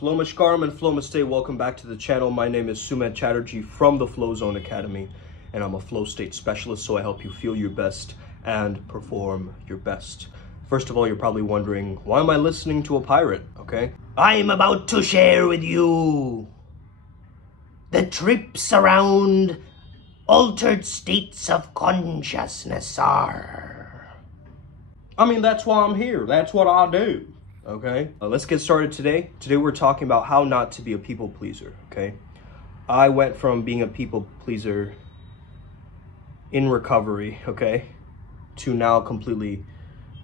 Flomashkaram and Flomastay, welcome back to the channel. My name is Sumed Chatterjee from the Flow Zone Academy, and I'm a flow state specialist, so I help you feel your best and perform your best. First of all, you're probably wondering, why am I listening to a pirate, okay? I'm about to share with you the trips around altered states of consciousness are. I mean, that's why I'm here. That's what I do. Okay, let's get started today. Today we're talking about how not to be a people pleaser, okay? I went from being a people pleaser in recovery, okay, to now completely,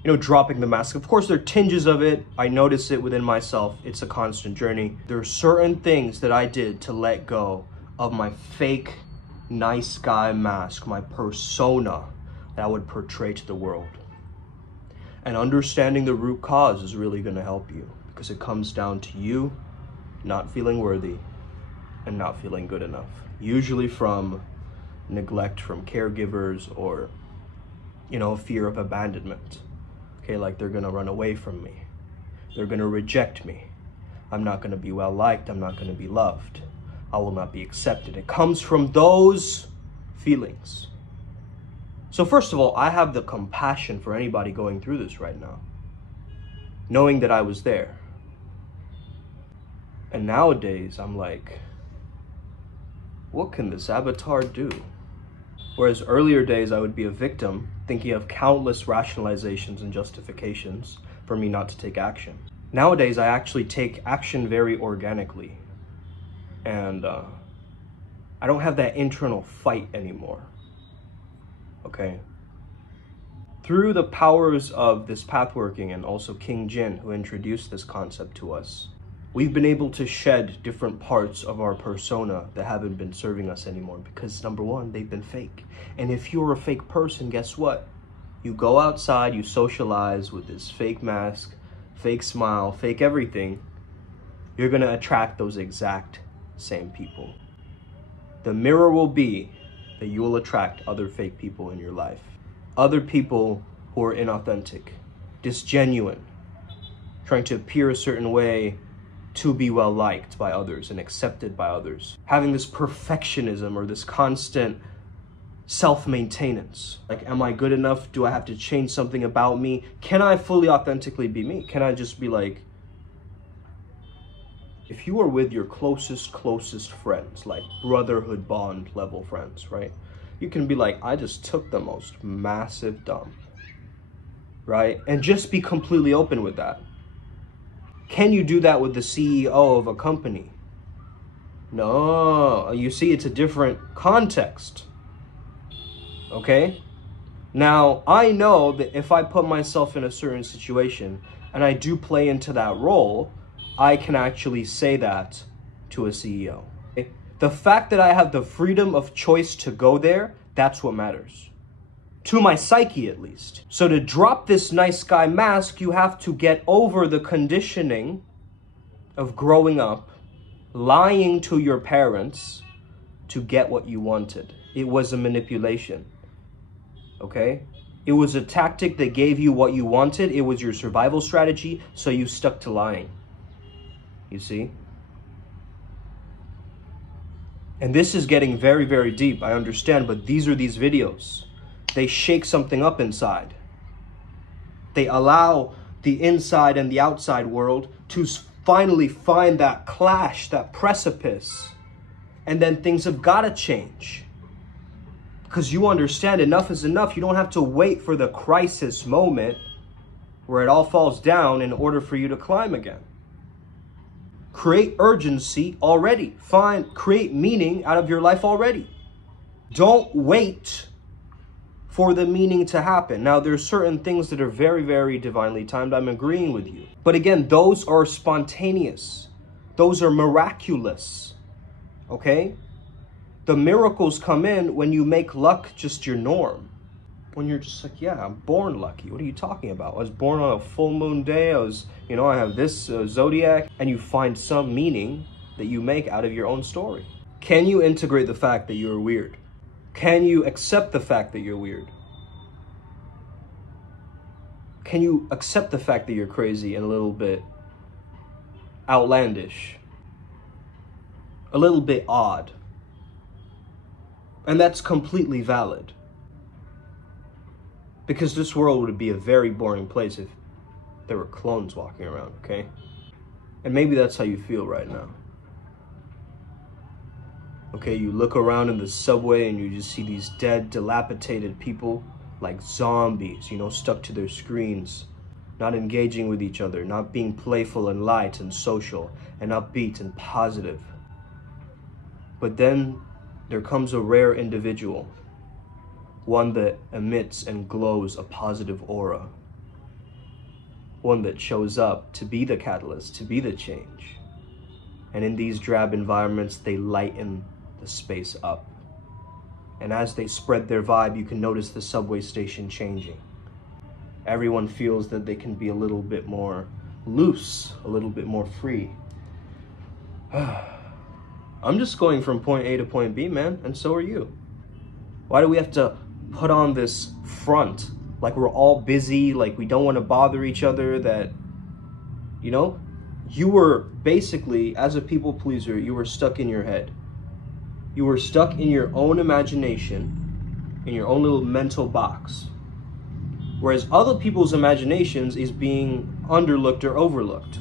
dropping the mask. Of course, there are tinges of it. I notice it within myself. It's a constant journey. There are certain things that I did to let go of my fake nice guy mask, my persona that I would portray to the world. And understanding the root cause is really going to help you, because it comes down to you not feeling worthy and not feeling good enough. Usually from neglect from caregivers or, fear of abandonment. Okay, like they're going to run away from me. They're going to reject me. I'm not going to be well liked. I'm not going to be loved. I will not be accepted. It comes from those feelings. So first of all, I have the compassion for anybody going through this right now, knowing that I was there. And nowadays, I'm like, what can this avatar do? Whereas earlier days, I would be a victim, thinking of countless rationalizations and justifications for me not to take action. Nowadays, I actually take action very organically. And I don't have that internal fight anymore. Okay. Through the powers of this path working and also King Jin, who introduced this concept to us, we've been able to shed different parts of our persona that haven't been serving us anymore, because number one, they've been fake. And if you're a fake person, guess what? You go outside, you socialize with this fake mask, fake smile, fake everything. You're going to attract those exact same people. The mirror will be that you will attract other fake people in your life. Other people who are inauthentic, disgenuine, trying to appear a certain way to be well liked by others and accepted by others. Having this perfectionism or this constant self-maintenance. Like, am I good enough? Do I have to change something about me? Can I fully authentically be me? Can I just be like, if you are with your closest friends, like brotherhood bond level friends, right? You can be like, I just took the most massive dump, right? And just be completely open with that. Can you do that with the CEO of a company? No, you see, it's a different context, okay? Now, I know that if I put myself in a certain situation and I do play into that role, I can actually say that to a CEO. Okay? The fact that I have the freedom of choice to go there, that's what matters. To my psyche, at least. So to drop this nice guy mask, you have to get over the conditioning of growing up, lying to your parents to get what you wanted. It was a manipulation, okay? It was a tactic that gave you what you wanted. It was your survival strategy, so you stuck to lying. You see? And this is getting very, very deep, I understand, but these are these videos. They shake something up inside. They allow the inside and the outside world to finally find that clash, that precipice. And then things have got to change. Because you understand enough is enough. You don't have to wait for the crisis moment where it all falls down in order for you to climb again. Create urgency already. Create meaning out of your life already. Don't wait for the meaning to happen. Now, there's certain things that are very, very divinely timed. I'm agreeing with you. But again, those are spontaneous. Those are miraculous. Okay? The miracles come in when you make luck just your norm. When you're just like, yeah, I'm born lucky. What are you talking about? I was born on a full moon day. I have this zodiac. And you find some meaning that you make out of your own story. Can you integrate the fact that you're weird? Can you accept the fact that you're weird? Can you accept the fact that you're crazy and a little bit outlandish, a little bit odd. And that's completely valid. Because this world would be a very boring place if there were clones walking around, okay? And maybe that's how you feel right now. Okay, you look around in the subway and you just see these dead, dilapidated people like zombies, you know, stuck to their screens, not engaging with each other, not being playful and light and social and upbeat and positive. But then there comes a rare individual, one that emits and glows a positive aura, one that shows up to be the catalyst, to be the change. And in these drab environments, they lighten the space up. And as they spread their vibe, you can notice the subway station changing. Everyone feels that they can be a little bit more loose, a little bit more free. I'm just going from point A to point B, man, and so are you. Why do we have to put on this front like we're all busy, like we don't want to bother each other, that, you know, you were basically, as a people pleaser, you were stuck in your head. You were stuck in your own imagination, in your own little mental box. Whereas other people's imaginations is being underlooked or overlooked.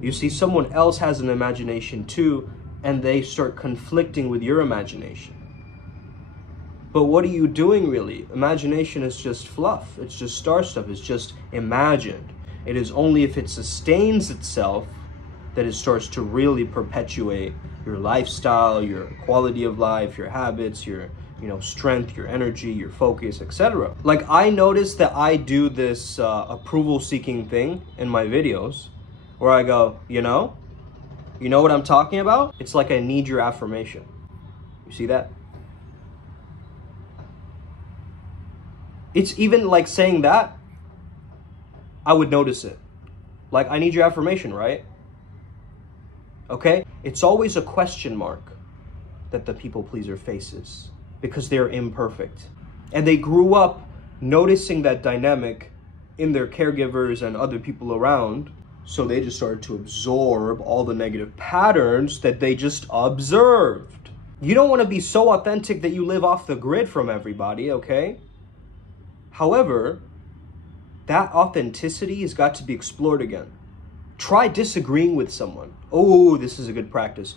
You see, someone else has an imagination too, and they start conflicting with your imagination. But what are you doing really? Imagination is just fluff. It's just star stuff. It's just imagined. It is only if it sustains itself that it starts to really perpetuate your lifestyle, your quality of life, your habits, your, you know, strength, your energy, your focus, etc. Like, I notice that I do this approval-seeking thing in my videos where I go, you know what I'm talking about? It's like I need your affirmation. You see that? It's even like saying that, I would notice it. Like, I need your affirmation, right? Okay? It's always a question mark that the people pleaser faces because they're imperfect. And they grew up noticing that dynamic in their caregivers and other people around. So they just started to absorb all the negative patterns that they just observed. You don't want to be so authentic that you live off the grid from everybody, okay? However, that authenticity has got to be explored again. Try disagreeing with someone. Oh, this is a good practice.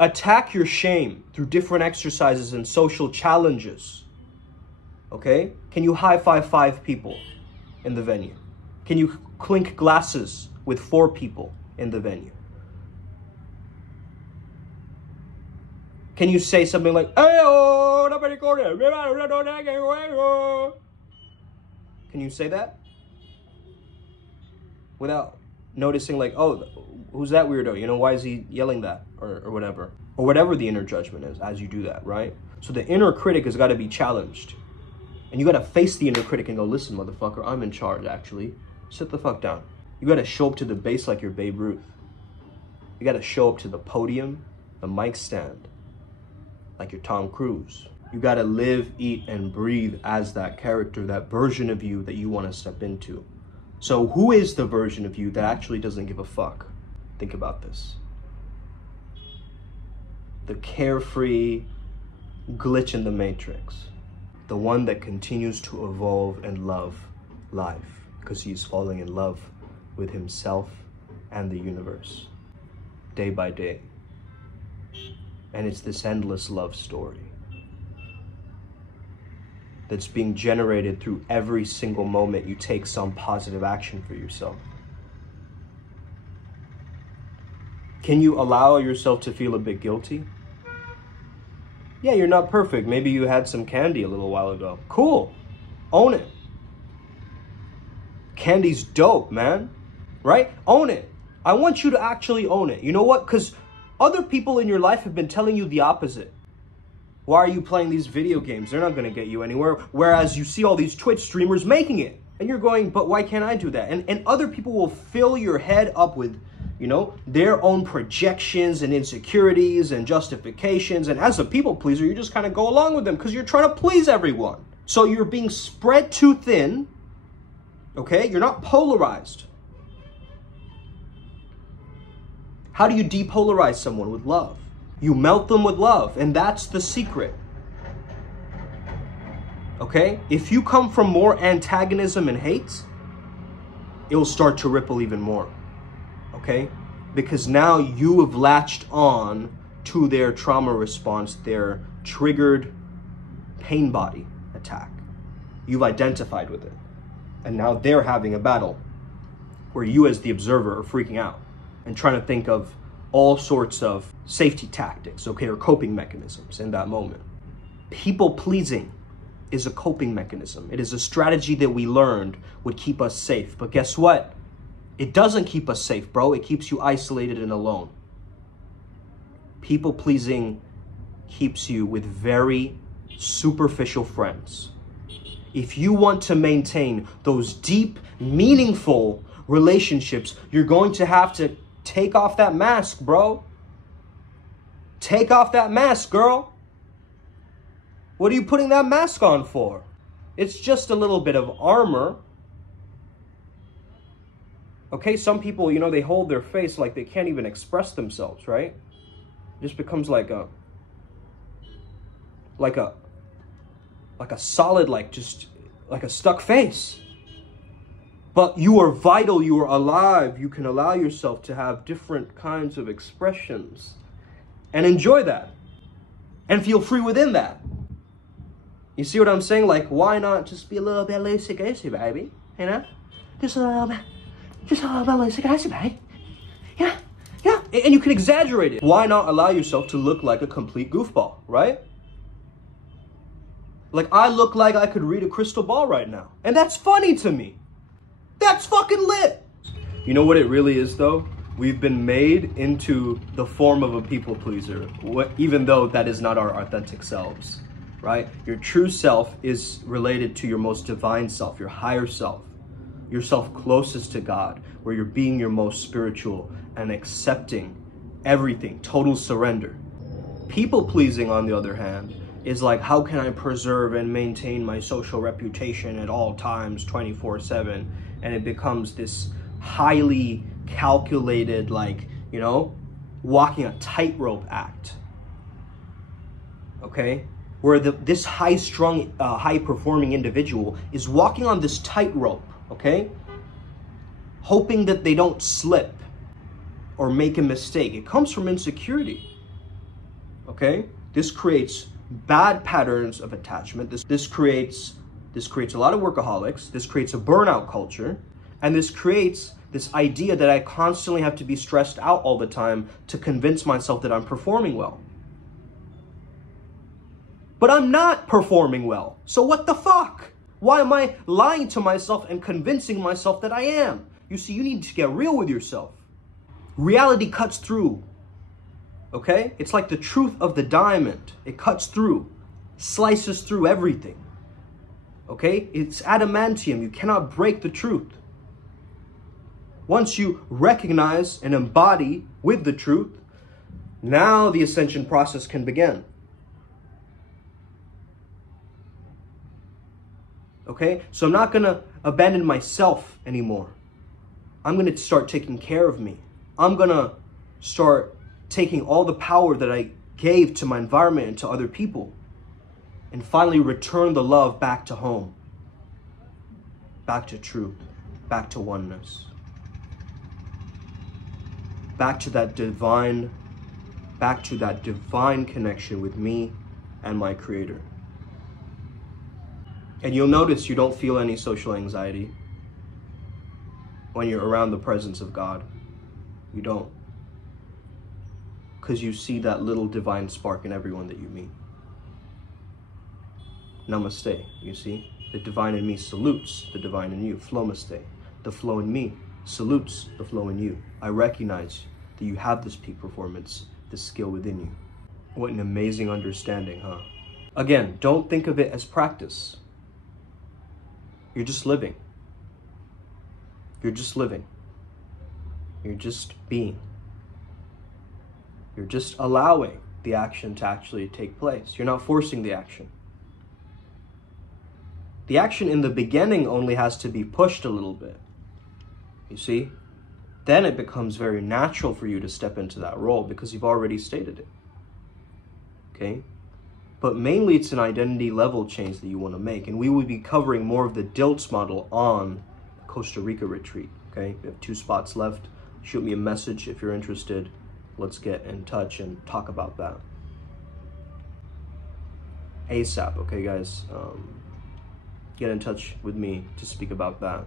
Attack your shame through different exercises and social challenges. Okay? Can you high-five 5 people in the venue? Can you clink glasses with 4 people in the venue? Can you say something like, can you say that? Without noticing like, oh, who's that weirdo? You know, why is he yelling that? Or whatever. Or whatever the inner judgment is as you do that, right? So the inner critic has got to be challenged. And you got to face the inner critic and go, listen, motherfucker, I'm in charge, actually. Sit the fuck down. You got to show up to the base like you're Babe Ruth. You got to show up to the podium, the mic stand, like you're Tom Cruise. You got to live, eat, and breathe as that character, that version of you that you want to step into. So who is the version of you that actually doesn't give a fuck? Think about this. The carefree glitch in the matrix. The one that continues to evolve and love life because he's falling in love with himself and the universe day by day. And it's this endless love story that's being generated through every single moment you take some positive action for yourself. Can you allow yourself to feel a bit guilty? Yeah, you're not perfect. Maybe you had some candy a little while ago. Cool. Own it. Candy's dope, man. Right? Own it. I want you to actually own it. You know what? Because other people in your life have been telling you the opposite. Why are you playing these video games? They're not going to get you anywhere. Whereas you see all these Twitch streamers making it. And you're going, but why can't I do that? And other people will fill your head up with, you know, their own projections and insecurities and justifications. And as a people pleaser, you just kind of go along with them because you're trying to please everyone. So you're being spread too thin. Okay? You're not polarized. How do you depolarize someone? With love. You melt them with love, and that's the secret. Okay? If you come from more antagonism and hate, it'll start to ripple even more. Okay? Because now you have latched on to their trauma response, their triggered pain body attack. You've identified with it. And now they're having a battle where you as the observer are freaking out and trying to think of all sorts of safety tactics, okay, or coping mechanisms in that moment. People pleasing is a coping mechanism. It is a strategy that we learned would keep us safe. But guess what? It doesn't keep us safe, bro. It keeps you isolated and alone. People pleasing keeps you with very superficial friends. If you want to maintain those deep, meaningful relationships, you're going to have to take off that mask, bro. Take off that mask, girl. What are you putting that mask on for? It's just a little bit of armor. Okay, some people, you know, they hold their face like they can't even express themselves, right? It just becomes like a solid, just like a stuck face. But you are vital, you are alive. You can allow yourself to have different kinds of expressions and enjoy that and feel free within that. You see what I'm saying? Like, why not just be a little bit loosey-goosey, baby? You know? Just a little bit loosey-goosey, baby. Yeah. And you can exaggerate it. Why not allow yourself to look like a complete goofball, right? Like, I look like I could read a crystal ball right now. And that's funny to me. That's fucking lit. You know what it really is, though? We've been made into the form of a people pleaser, even though that is not our authentic selves, right? Your true self is related to your most divine self, your higher self, your self closest to God, where you're being your most spiritual and accepting everything, total surrender. People pleasing, on the other hand, is like, how can I preserve and maintain my social reputation at all times, 24/7? And it becomes this highly calculated, walking a tightrope act. Okay? Where this high-strung, high-performing individual is walking on this tightrope, okay? Hoping that they don't slip or make a mistake. It comes from insecurity, okay? This creates bad patterns of attachment. This creates a lot of workaholics. This creates a burnout culture. And this creates this idea that I constantly have to be stressed out all the time to convince myself that I'm performing well. But I'm not performing well. So what the fuck? Why am I lying to myself and convincing myself that I am? You see, you need to get real with yourself. Reality cuts through. Okay? It's like the truth of the diamond. It cuts through, slices through everything. Okay? It's adamantium. You cannot break the truth. Once you recognize and embody with the truth, now the ascension process can begin. Okay? So I'm not going to abandon myself anymore. I'm going to start taking care of me. I'm going to start taking all the power that I gave to my environment and to other people, and finally return the love back to home, back to truth, back to oneness, back to that divine connection with me and my Creator. And you'll notice you don't feel any social anxiety when you're around the presence of God. You don't. Because you see that little divine spark in everyone that you meet. Namaste, you see? The divine in me salutes the divine in you. Flomaste. The flow in me salutes the flow in you. I recognize that you have this peak performance, this skill within you. What an amazing understanding, huh? Again, don't think of it as practice. You're just living. You're just living. You're just being. You're just allowing the action to actually take place. You're not forcing the action. The action in the beginning only has to be pushed a little bit. You see? then it becomes very natural for you to step into that role because you've already stated it. Okay? But mainly it's an identity level change that you want to make. And we will be covering more of the DILTS model on Costa Rica Retreat. Okay? We have 2 spots left. Shoot me a message if you're interested. Let's get in touch and talk about that. ASAP, okay guys? Get in touch with me to speak about that.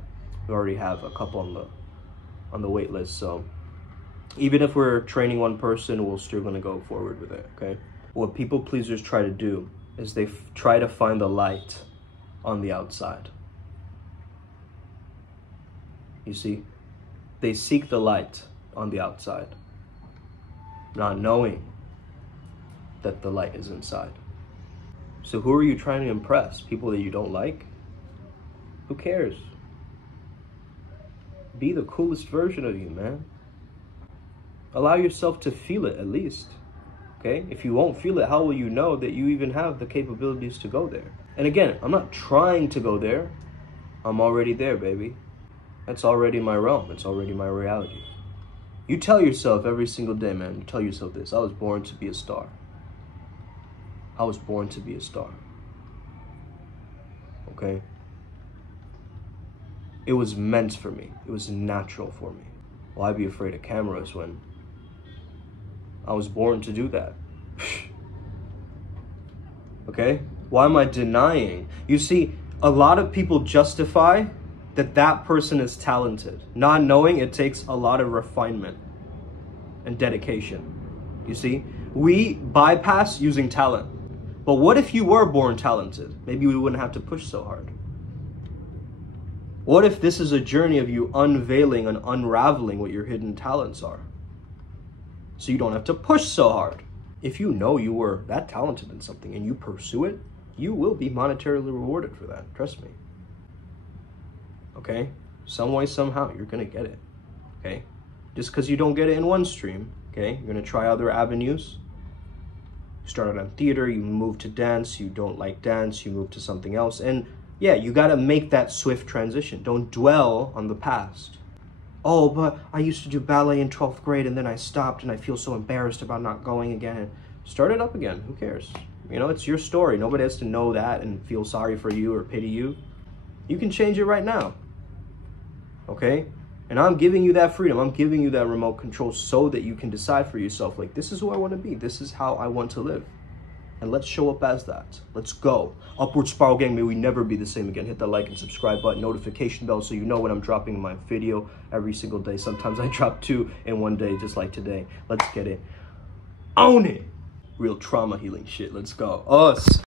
We already have a couple on the wait list, so even if we're training one person, we're still gonna go forward with it, okay? What people pleasers try to do is they try to find the light on the outside. You see? They seek the light on the outside, not knowing that the light is inside. So who are you trying to impress? People that you don't like? Who cares? Be the coolest version of you, man. Allow yourself to feel it at least, okay? If you won't feel it, how will you know that you even have the capabilities to go there? And again, I'm not trying to go there. I'm already there, baby. That's already my realm. It's already my reality. You tell yourself every single day, man, you tell yourself this: I was born to be a star. I was born to be a star. Okay? It was meant for me. It was natural for me. Why be afraid of cameras when I was born to do that? Okay? Why am I denying? You see, a lot of people justify that person is talented, not knowing it takes a lot of refinement and dedication. You see, we bypass using talent. But what if you were born talented? Maybe we wouldn't have to push so hard. What if this is a journey of you unveiling and unraveling what your hidden talents are? So you don't have to push so hard. If you know you were that talented in something and you pursue it, you will be monetarily rewarded for that. Trust me. Okay? Some way, somehow, you're going to get it. Okay? Just because you don't get it in one stream, okay? You're going to try other avenues. You start out in theater, you move to dance, you don't like dance, you move to something else. And yeah, you got to make that swift transition. Don't dwell on the past. Oh, but I used to do ballet in 12th grade and then I stopped and I feel so embarrassed about not going again. And start it up again. Who cares? You know, it's your story. Nobody has to know that and feel sorry for you or pity you. You can change it right now. Okay? And I'm giving you that freedom. I'm giving you that remote control so that you can decide for yourself, like, this is who I want to be. This is how I want to live. And let's show up as that. Let's go. Upward Spiral Gang, may we never be the same again. Hit that like and subscribe button, notification bell, so you know when I'm dropping my video every single day. Sometimes I drop 2 in one day, just like today. Let's get it. Own it. Real trauma healing shit. Let's go. Us.